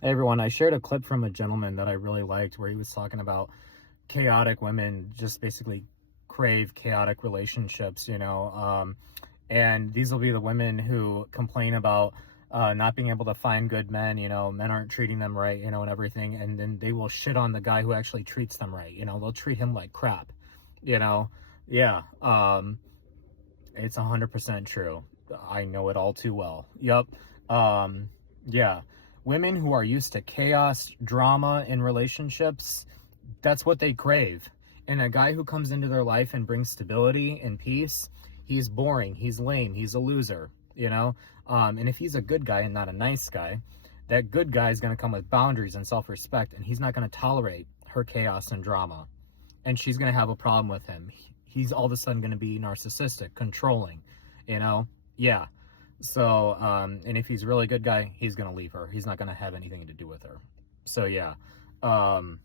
Hey everyone, I shared a clip from a gentleman that I really liked where he was talking about chaotic women just basically crave chaotic relationships, and these will be the women who complain about not being able to find good men, men aren't treating them right, and everything. And then they will shit on the guy who actually treats them right, they'll treat him like crap, you know. Yeah, it's 100% true. I know it all too well. Yep. Um, yeah. Women who are used to chaos, drama in relationships, that's what they crave. And a guy who comes into their life and brings stability and peace, he's boring, he's lame, he's a loser, And if he's a good guy and not a nice guy, that good guy is going to come with boundaries and self respect, and he's not going to tolerate her chaos and drama, and she's going to have a problem with him. He's all of a sudden going to be narcissistic, controlling, you know? Yeah. So, and if he's a really good guy, he's going to leave her. He's not going to have anything to do with her. So, yeah. Um,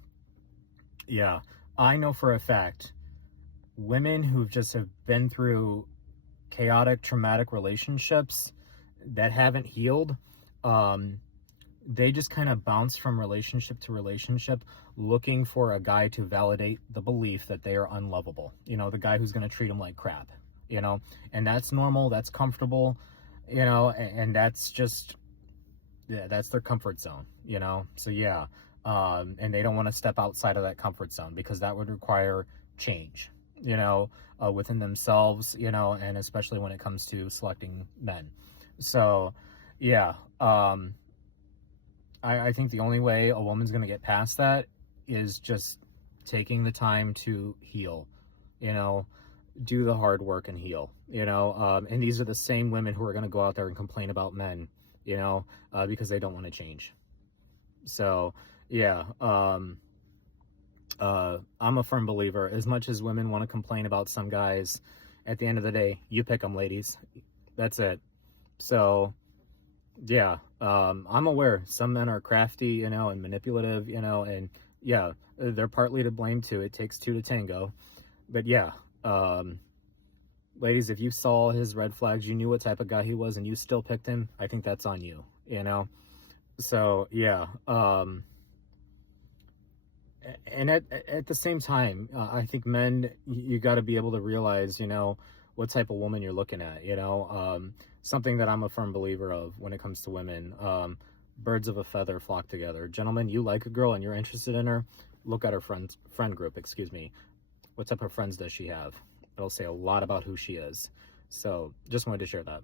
yeah. I know for a fact women who've just have been through chaotic, traumatic relationships that haven't healed, um, they just kind of bounce from relationship to relationship looking for a guy to validate the belief that they are unlovable. The guy who's going to treat them like crap, and that's normal, that's comfortable, and that's just, yeah, that's their comfort zone, So, yeah. And they don't want to step outside of that comfort zone because that would require change, within themselves, and especially when it comes to selecting men. So, yeah. I think the only way a woman's going to get past that is just taking the time to heal, you know, do the hard work and heal, and these are the same women who are going to go out there and complain about men, because they don't want to change. So, yeah, I'm a firm believer, as much as women want to complain about some guys, at the end of the day, you pick them, ladies. That's it. So, yeah, I'm aware some men are crafty, and manipulative, and yeah, they're partly to blame too. It takes two to tango. But yeah, um, ladies, if you saw his red flags, you knew what type of guy he was, and you still picked him, I think that's on you. So yeah, and at the same time, I think men, you got to be able to realize, what type of woman you're looking at, something that I'm a firm believer of when it comes to women. Birds of a feather flock together. Gentlemen, you like a girl and you're interested in her, look at her friend group, excuse me. What type of friends does she have? It'll say a lot about who she is. So just wanted to share that.